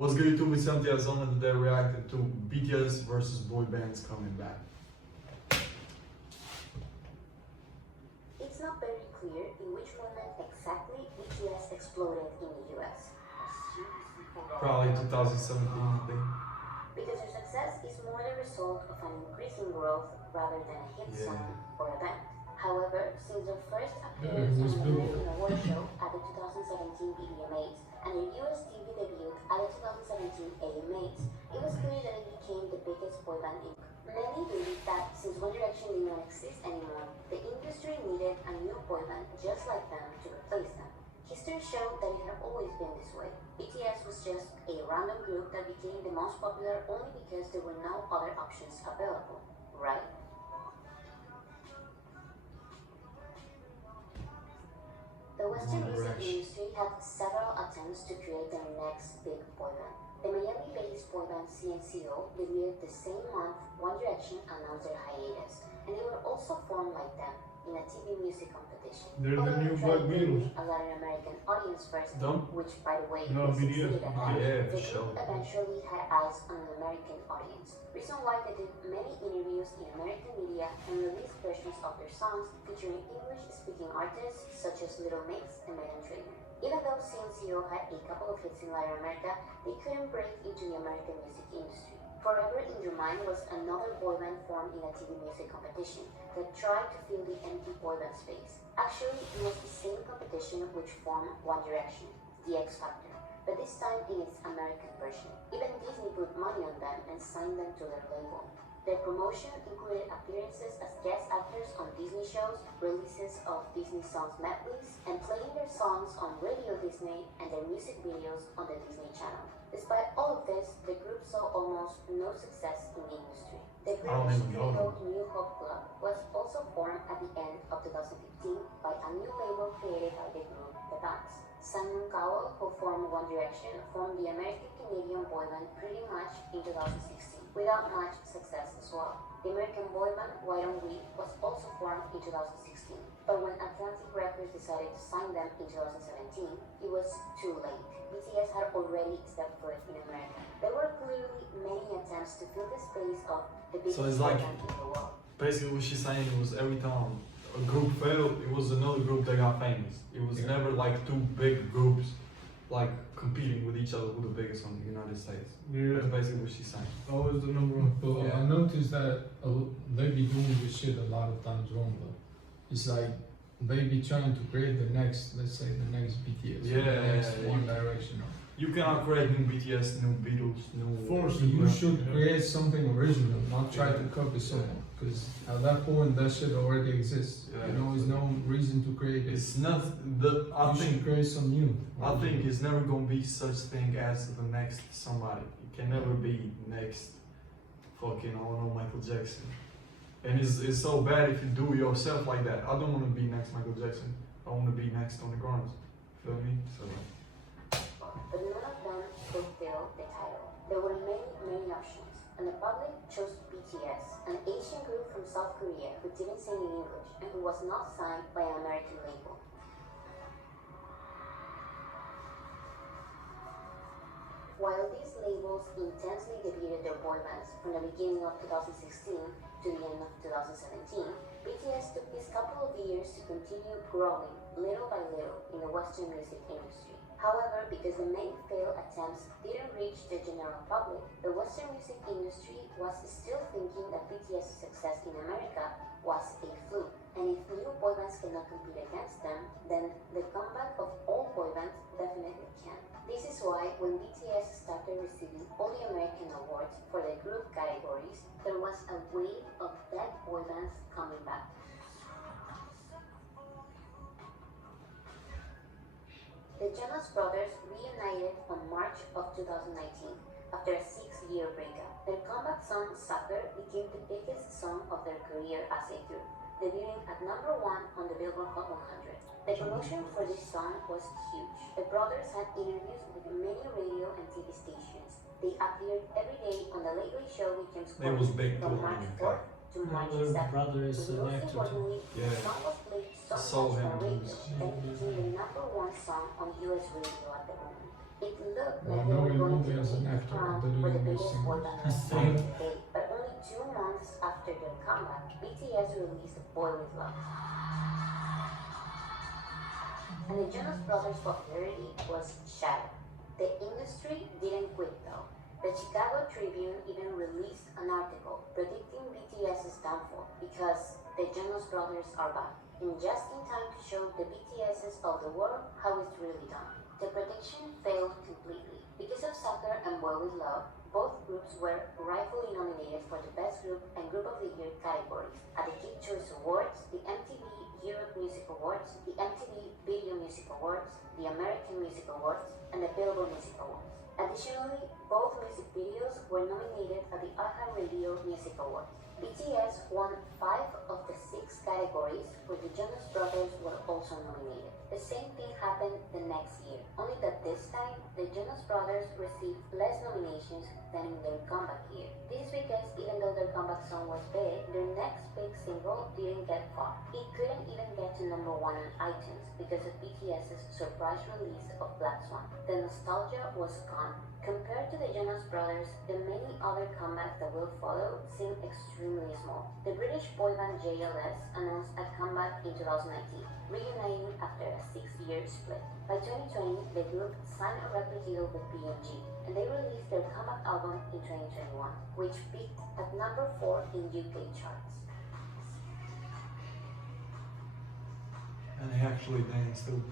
What's good YouTube, it's MTF Zone, and today reacted to BTS versus boy bands coming back. It's not very clear in which moment exactly BTS exploded in the US. Probably 2017, I think. Because their success is more the result of an increasing growth rather than a hit song or a band. However, since their first appearance on the American Award Show at the 2017 BBMAs and their US TV debut at the 2017 AMAs, it was clear that it became the biggest boy band in. Many believe that since One Direction did not exist anymore, the industry needed a new boy band just like them to replace them. History showed that it had always been this way. BTS was just a random group that became the most popular only because there were no other options available, right? The Western music industry had several attempts to create their next big boy band. The Miami-based boy band CNCO debuted the same month One Direction announced their hiatus, and they were also formed like them in a TV music competition. They're the new Black Beatles. A Latin American audience first, Dumb. which by the way, No, they BTS. succeeded at. Yeah, The sure. group eventually had eyes on an American audience. Reason why they did many interviews in American media and released versions of their songs featuring English-speaking artists such as Little Mix and Megan Trainor. Even though CNCO had a couple of hits in Latin America, they couldn't break into the American music industry. Forever in Your Mind was another boy band formed in a TV music competition that tried to fill the empty boy band space. Actually, it was the same competition which formed One Direction, The X Factor, but this time in its American version. Even Disney put money on them and signed them to their label. Their promotion included appearances as guest actors on Disney shows, releases of Disney songs medleys, and playing their songs on Radio Disney and their music videos on the Disney Channel. Despite all of this, the group saw almost no success in the industry. The British trio New Hope Club was also formed at the end of 2015 by a new label created by the group The Banks. Simon Cowell, who formed One Direction, formed the American-Canadian boy band pretty much in 2016, without much success as well. The American boy band Why Don't We was also formed in 2016, but when Atlantic Records decided to sign them in 2017, it was too late. BTS had already stepped foot in America. There were clearly many attempts to fill the space of the biggest boy band in the world. Basically what she's saying was every time a group failed, it was another group that got famous. It was never like two big groups like competing with each other who the biggest one in the United States. Yeah. That's basically what she's saying. Always the number one. But I noticed that they be doing this shit a lot of times wrong though. It's like they be trying to create the next, let's say the next BTS, or the next One Direction. You cannot create new BTS, new Beatles, new... Force, you should create something original, not try to copy someone. Because at that point, that shit already exists. You know, there's no reason to create it. It's not the... I think should create some new. I think it's never gonna be such thing as the next somebody. It can never be next fucking, I don't know, Michael Jackson. And it's so bad if you do yourself like that. I don't want to be next Michael Jackson. I want to be next Tony Grimes. Feel me? So. But none of them fulfilled the title. There were many options, and the public chose BTS, an Asian group from South Korea who didn't sing in English and who was not signed by an American label. While these labels intensely debuted their boy bands from the beginning of 2016 to the end of 2017, BTS took these couple of years to continue growing little by little in the Western music industry. However, because the many failed attempts didn't reach the general public, the Western music industry was still thinking that BTS's success in America was a fluke. And if new boy bands cannot compete against them, then the comeback of all boy bands definitely can. This is why when BTS started receiving all the American awards for the group categories, there was a wave of dead boy bands coming back. The Jonas Brothers reunited on March of 2019 after a 6-year breakup. Their comeback song Sucker became the biggest song of their career as a group, debuting at number 1 on the Billboard Hot 100. The promotion for this song was huge. The brothers had interviews with many radio and TV stations. They appeared every day on the Late Late Show with James It was big from March 4th to March 7th. Brother is Most importantly, the song was played so much on radio that it became the number 1 song on US radio at the moment. It looked Well, like they now were we know going to me as an make actor, I with the didn't biggest sing. boy band in Same. today, but only 2 months after their comeback, BTS released Boy With Love. And the Jonas Brothers' popularity was shattered. The industry didn't quit though. The Chicago Tribune even released an article predicting BTS's downfall because the Jonas Brothers are back, and just in time to show the BTSs of the world how it's really done. The prediction failed completely. Because of Sucker and Boy With Love, both groups were rightfully nominated for the Best Group and Group of the Year categories at the Kid Choice Awards, the MTV Europe Music Awards, the MTV Video Music Awards, the American Music Awards, and the Billboard Music Awards. Additionally, both music videos were nominated at the iHeartRadio Music Awards. BTS won 5 of the 6 categories where the Jonas Brothers were also nominated. The same thing happened the next year, only that this time, the Jonas Brothers received less nominations than in their comeback year. This is because even though their comeback song was big, their next big single didn't get far. It couldn't even get to number 1 on iTunes because of BTS's surprise release of Black Swan. The nostalgia was gone. Compared to the Jonas Brothers, the many other comebacks that will follow seem extremely small. The British boy band JLS announced a comeback in 2019, reuniting after a 6-year split. By 2020, the group signed a record deal with BMG, and they released their comeback album in 2021, which peaked at number 4 in UK charts. And they actually danced too.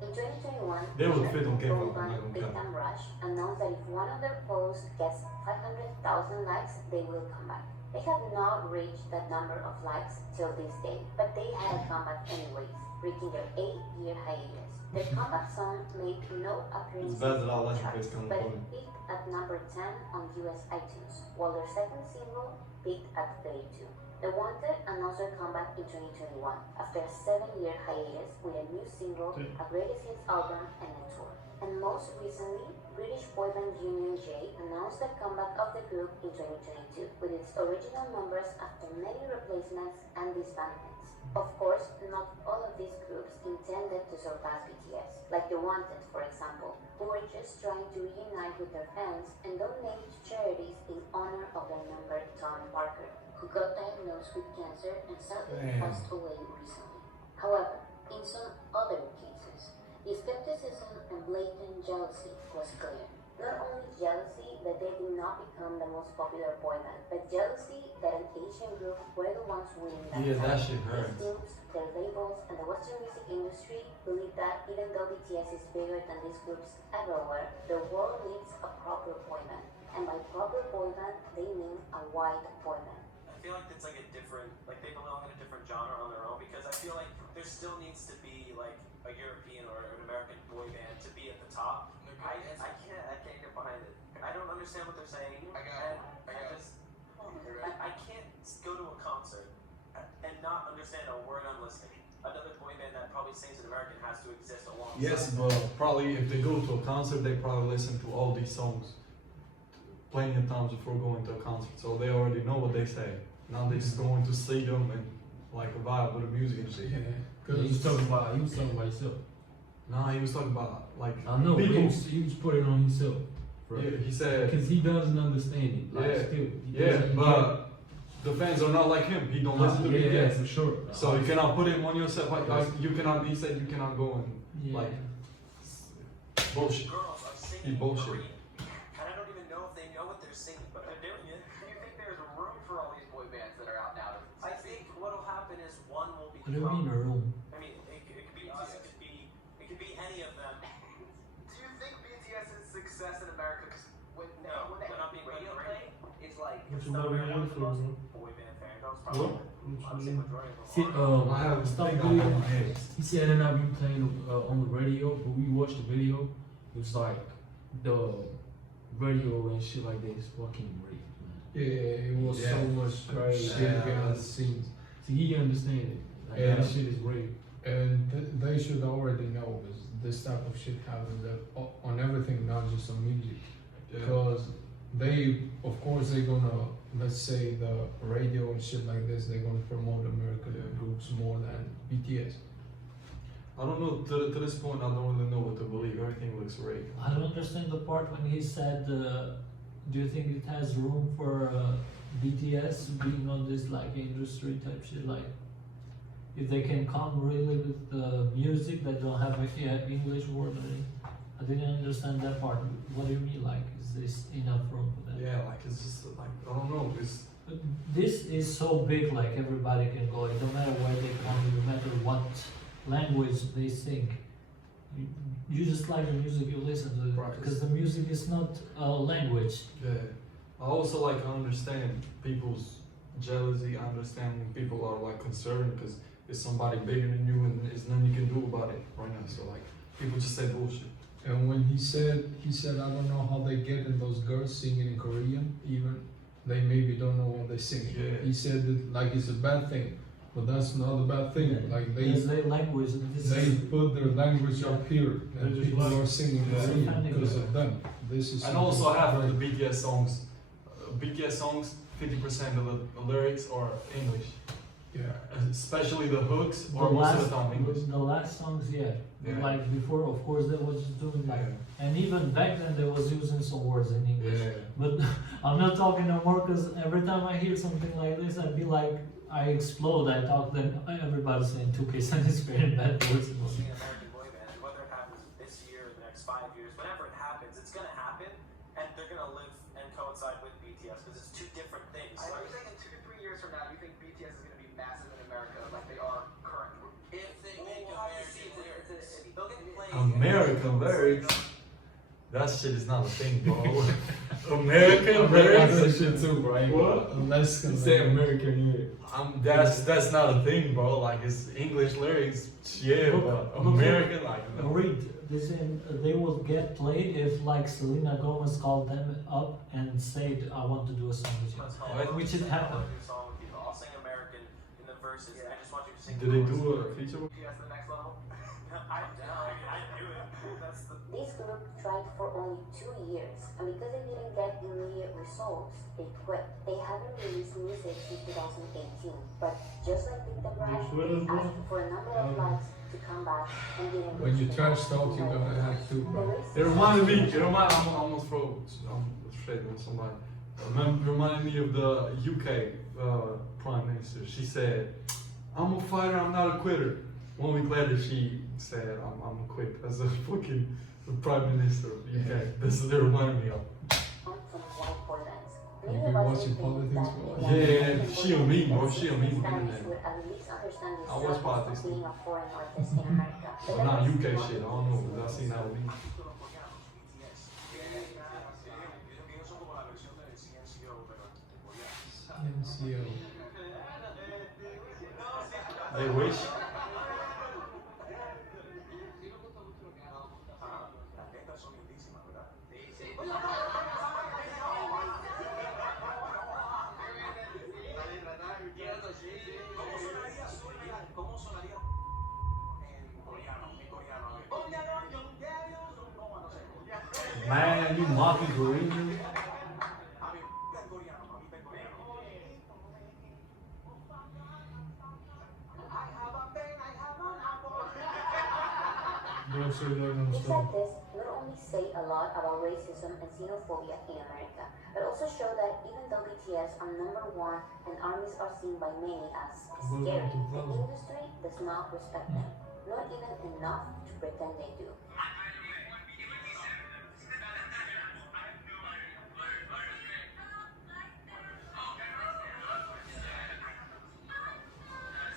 In 2021, They would fit on boy K-pop, band I'm not Big gonna Time Rush announced that if one of their posts gets 500,000 likes, they will come back. They have not reached that number of likes till this day, but they had a comeback anyways, breaking their 8-year hiatus. Their comeback song made no appearances It's bad that all in that charts, face coming but from it me. peaked at number 10 on US iTunes, while their second single peaked at 32. The Wanted announced their comeback in 2021 after a 7-year hiatus with a new single, a greatest hits album, and a tour. And most recently, British boy band Union J announced the comeback of the group in 2022 with its original members after many replacements and disbandments. Of course, not all of these groups intended to surpass BTS, like The Wanted, for example, who were just trying to reunite with their fans and donate to charities in honor of their member Tom Parker, who got diagnosed with cancer and sadly passed away recently. However, in some other cases, the skepticism and blatant jealousy was clear. Not only jealousy that they did not become the most popular boy band, but jealousy that an Asian group were the ones winning that Yeah, that title. shit hurts. These groups, their labels, and the Western music industry believe that even though BTS is bigger than these groups ever were, the world needs a proper boy band. And by proper boy band, they mean a white boy band. I feel like it's like a different, like they belong in a different genre on their own because I feel like there still needs to be like a European or an American boy band to be at the top. I can't get behind it. I don't understand what they're saying. I can't go to a concert and not understand a word I'm listening. Another boy band that probably sings in American has to exist alongside. Yes, but probably if they go to a concert, they probably listen to all these songs plenty of times before going to a concert, so they already know what they say. Now they're just going to see them and like a vibe with the music and shit. Yeah, because he was talking about himself. Nah, he was talking about like I know, but people. he was putting on himself. Yeah, he said. Because he doesn't understand it. Like, Yeah. still, he Yeah, doesn't but the fans are not like him. He don't listen to yeah, BTS. for sure. So you cannot put him on yourself. Like you cannot. He said you cannot go and Yeah. like bullshit. Girls are singing He bullshit. Korean, and I don't even know if they know what they're singing, but they're doing it. Do you think there's room for all these boy bands that are out now? I think what'll happen is one will What do you mean, become. room? I mean, it could be us. It could be any of them. Do you think BTS's success in America? Because when No, they they're not being radio radio play, it's like What you Not know very what one of the most bro? boy band fandoms. What? Probably. I would say majority of See, them are. I have stop thing video. on my head. He said they're not been playing on the radio, but we watched the video. It was like the radio and shit like that is fucking great, man. Yeah, it was Yeah. so much Crazy. shit Yeah. behind the scenes. See, he understand it. Like, Yeah. that shit is great. And they should already know because this type of shit happens on everything, not just on music. Yeah. Because they, of course, they're gonna, let's say the radio and shit like this, they're gonna promote American Yeah. groups more than BTS. I don't know. To this point, I don't really know what to believe. Everything looks great. I don't understand the part when he said, do you think it has room for BTS being on this like industry type shit? Like, if they can come really with the music that don't have a English word or anything. I didn't understand that part. What do you mean? Like, is this enough room for that? Yeah, like it's just like I don't know. It's This is so big, like everybody can go. It don't matter where they come, no matter what language they sing. You just like the music you listen to, Right. because the music is not a language. yeah. I also like understand people's jealousy. I understand when people are like concerned because it's somebody bigger than you and there's nothing you can do about it right now. So like people just say bullshit. And when he said, I don't know how they get in those girls singing in Korean, even they maybe don't know what they sing. Yeah. He said that like it's a bad thing, but that's not a bad thing. Like There's their language. This they is, put their language up here, and They just people like- are singing Yeah. Korean because of them. This is And also half of the very- BTS songs, 50% of the lyrics are English, yeah. especially the hooks the are most of last, the time English. the last songs, yeah. But Yeah. like before, of course, they was just doing like, Yeah. and even back then they was using some words in English. Yeah. But I'm not talking no more because every time I hear something like this, I'd be like, I explode. I talk, then everybody's saying 2K and it's very bad words. Being an American boy band, and whether it happens this year or the next 5 years, whenever it happens, it's gonna happen, and they're gonna live and coincide with BTS because it's two different things. Are you saying in 2 to 3 years from now, you think BTS is going to be massive in America like they are currently? If they make American lyrics, they'll get played. American lyrics. That shit is not a thing, bro. American I lyrics. heard shit too, bro. What? Alaska. American here. That's not a thing, bro. Like it's English lyrics, yeah, but American like no. Read this in, they will get played if like Selena Gomez called them up and said, I want to do a song with Let's you. call Right, it- which it I'll happened. do a song with you. I'll sing American in the verses. I just want you to sing. Did they the do chorus. a feature? BTS the next level? I'm down. I knew it. That's the. This group tried for only 2 years, and because they didn't get immediate results, they quit. They haven't released music since 2018, but just like Big Them Rush, they asked for a number of likes to come back and didn't When you reach trash them. talk, you're gonna have to, bro. It reminded me. I'm almost throw. I'm straight with somebody. It reminded me of the UK Prime Minister. She said, "I'm a fighter. I'm not a quitter." 1 week later, she said, "I'm a quit" as a fucking Prime Minister of the UK. This is what it reminded me of. From white boy bands. You Many be of us watching would think politics, that bro. the Yeah, American she a boy meme, bro. bands She a that meme speak on the Spanish internet. would at least understand the I watch struggles politics of being too. a foreign artist in America. But But not that is UK not shit. I the don't know. case. Cause I seen that meme. Título coreano, BTS. Ellos son como la versión del CNCO, pero en coreano. NCO. They wish. Las letras son lindísimas, ¿verdad? ¿Cómo sonaría en coreano? En coreano, a ver. No sé. Man, you mocking Korean? A ver, en coreano, mamita en coreano. Don't say that on Things stuff. like this not only say a lot about racism and xenophobia in America, but also show that even though BTS are #1 and armies are seen by many as scary, the industry does not respect them, not even enough to pretend they do.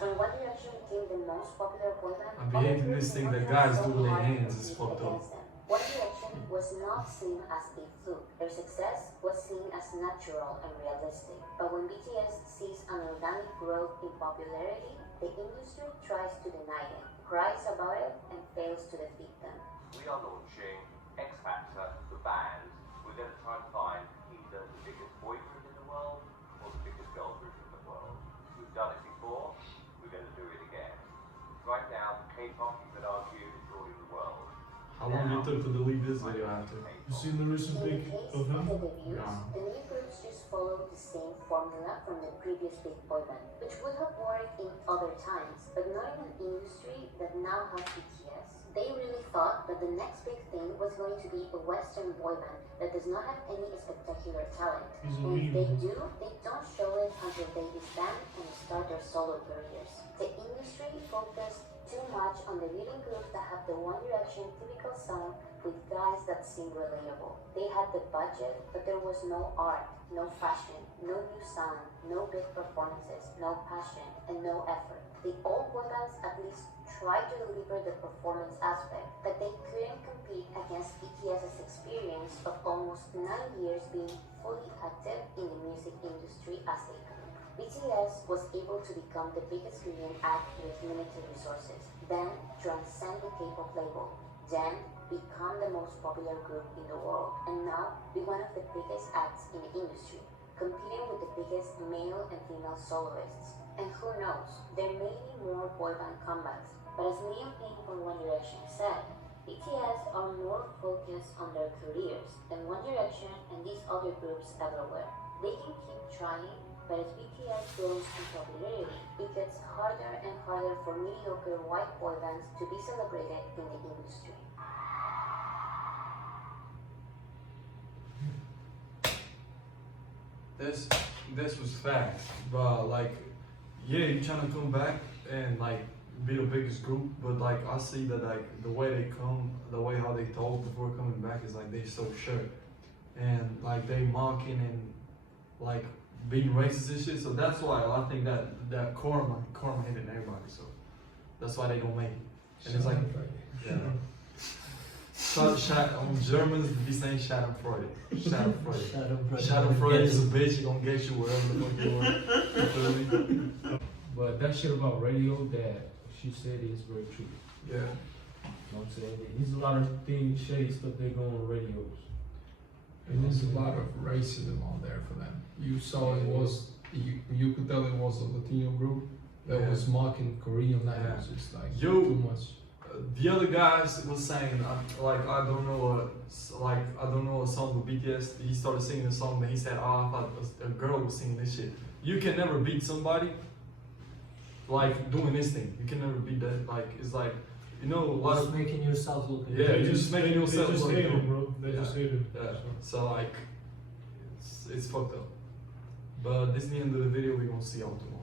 When One Direction became the most popular boy band, I be hating this thing that guys do with their hands is fucked up. One Direction was not seen as a fluke. Their success was seen as natural and realistic. But when BTS sees an organic growth in popularity, the industry tries to deny it, cries about it, and fails to defeat them. We are launching X Factor, the band. We're going to try and find either the biggest boy group in the world or the biggest girl group in the world. We've done it before, we're going to do it again. Right now, K-pop, you could argue, is ruling the world. How want you to delete this video after. You seen the recent In the pic case of of him? the debuts, Yeah. the new groups just followed the same formula from the previous big boy band, which would have worked in other times, but not in an industry that now has BTS. They really thought that the next big thing was going to be a Western boy band that does not have any spectacular talent. He's a And if they meme. do, they don't show it until they disband and start their solo careers. The industry focused too much on the leading groups that have the One Direction typical sound with guys that seem relatable. They had the budget, but there was no art, no fashion, no new sound, no big performances, no passion, and no effort. The old boy bands at least tried to deliver the performance aspect, but they couldn't compete against BTS's experience of almost 9 years being fully active in the music industry as they could. BTS was able to become the biggest Korean act with limited resources, then transcend the K-pop label, then become the most popular group in the world, and now be one of the biggest acts in the industry, competing with the biggest male and female soloists. And who knows, there may be more boy band comebacks, but as Liam Payne from One Direction said, BTS are more focused on their careers than One Direction and these other groups ever were. They can keep trying, but as BTS grows in popularity, it gets harder and harder for mediocre white boy bands to be celebrated in the industry. This was facts, but like, yeah, you trying to come back and like be the biggest group, but like I see that like the way they come, the way how they talk before coming back is like they so sure, and like they mocking and like being racist and shit. So that's why I think that karma hitting everybody. So that's why they don't make it. And it's like, yeah. So Germans be saying Schadenfreude. Schadenfreude. Schadenfreude is a bitch. He gonna get you wherever the fuck you want. But that shit about radio that she said is very true. Yeah. You know what I'm saying? There's a lot of things, shady stuff they go on radios. And there's a lot of racism on there for them. You saw it was, you could tell it was a Latino group that was mocking Korean language. It's like too much. The other guys was saying like I don't know a song with BTS. He started singing a song, but he said, "Oh, I thought a girl was singing this shit." You can never beat somebody like doing this thing. You can never beat that. Like it's like, you know, a lot Just of making yourself look. yeah, you're just making yourself They just look hate good. him, bro. They Yeah. just hate him. Yeah. So like, it's fucked up. But this is the end of the video. We're gonna see y'all tomorrow.